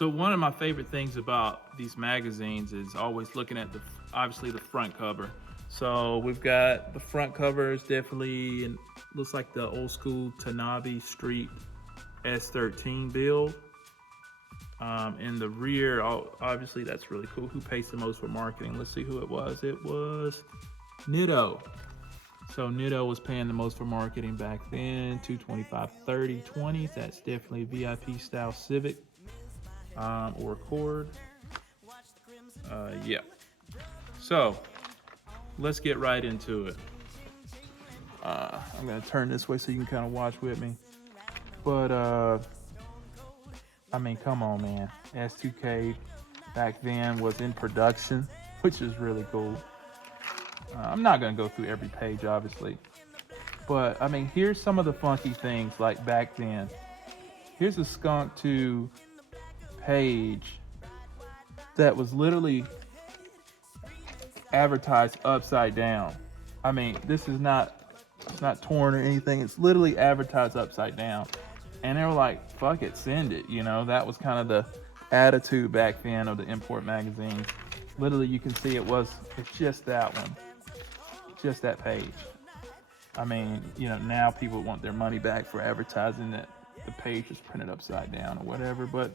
So one of my favorite things about these magazines is always looking at obviously the front cover. So we've got the front cover is definitely, and looks like the old school Tanabe Street S13 build. In the rear, obviously that's really cool. Who pays the most for marketing? Let's see who it was. It was Nitto. So Nitto was paying the most for marketing back then. 225 30 20. That's definitely VIP style Civic or Accord. Yeah. So let's get right into it. I'm gonna turn this way so you can kind of watch with me. But I mean, come on, man. S2K back then was in production, which is really cool. I'm not gonna go through every page, obviously, but I mean, here's some of the funky things like back then. Here's a Skunk 2 page that was literally advertised upside down. I mean, this is it's not torn or anything. It's literally advertised upside down. And they were like, fuck it, send it. You know, that was kind of the attitude back then of the import magazines. Literally, you can see it's just that one. Just that page. I mean, you know, now people want their money back for advertising that the page is printed upside down or whatever, but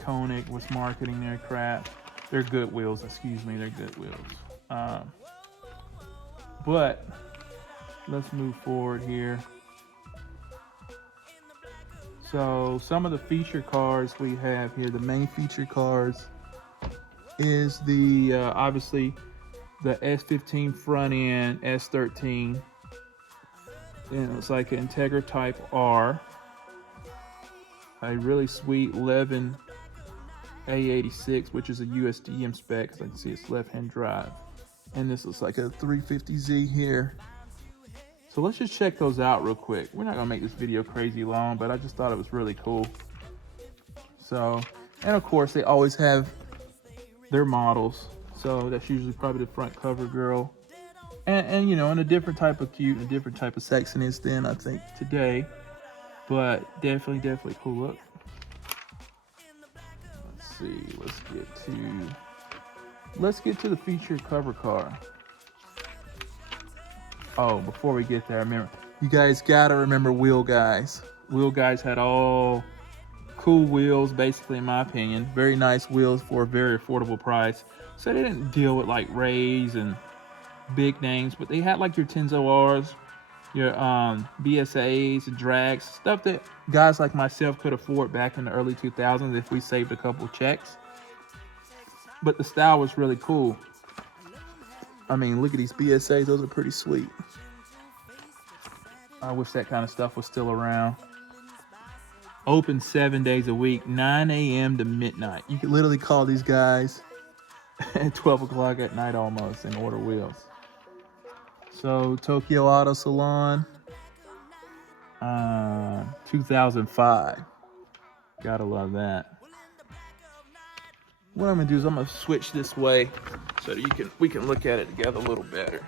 Koenig was marketing their crap. They're Goodwills, excuse me, they're Goodwills. But let's move forward here. So some of the feature cars we have here, the main feature cars is the obviously the S15 front end, S13, and it's like an Integra Type R, a really sweet 11 A86, which is a USDM spec, because I can see it's left-hand drive, and this looks like a 350Z here. So let's just check those out real quick. We're not gonna make this video crazy long, but I just thought it was really cool. So, and of course they always have their models. So that's usually probably the front cover girl. And you know, in a different type of cute and a different type of sexiness than I think today. But definitely cool look. Let's see, let's get to the featured cover car. Oh, before we get there, remember, you guys gotta remember Wheel Guys. Wheel Guys had all cool wheels, basically, in my opinion. Very nice wheels for a very affordable price. So they didn't deal with like Rays and big names, but they had like your Tenzo R's, your BSAs, and drags, stuff that guys like myself could afford back in the early 2000s if we saved a couple checks. But the style was really cool. I mean, look at these BSAs, those are pretty sweet. I wish that kind of stuff was still around. Open 7 days a week, 9 a.m. to midnight. You could literally call these guys at 12 o'clock at night almost and order wheels. So, Tokyo Auto Salon, 2005. Gotta love that. What I'm gonna do is I'm gonna switch this way so that we can look at it together a little better.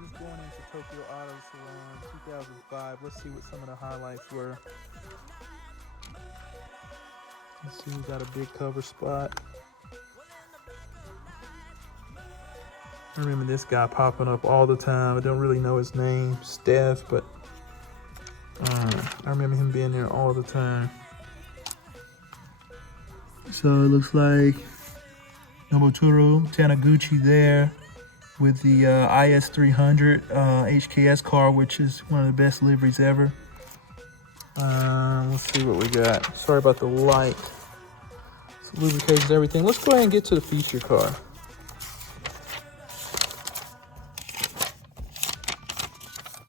Just going into Tokyo Auto Salon 2005. Let's see what some of the highlights were. Let's see, we got a big cover spot. I remember this guy popping up all the time. I don't really know his name, Steph, but I remember him being there all the time. So it looks like Nobuturo Taniguchi there with the IS300 HKS car, which is one of the best liveries ever. Let's see what we got. Sorry about the light. It's lubricates everything. Let's go ahead and get to the feature car.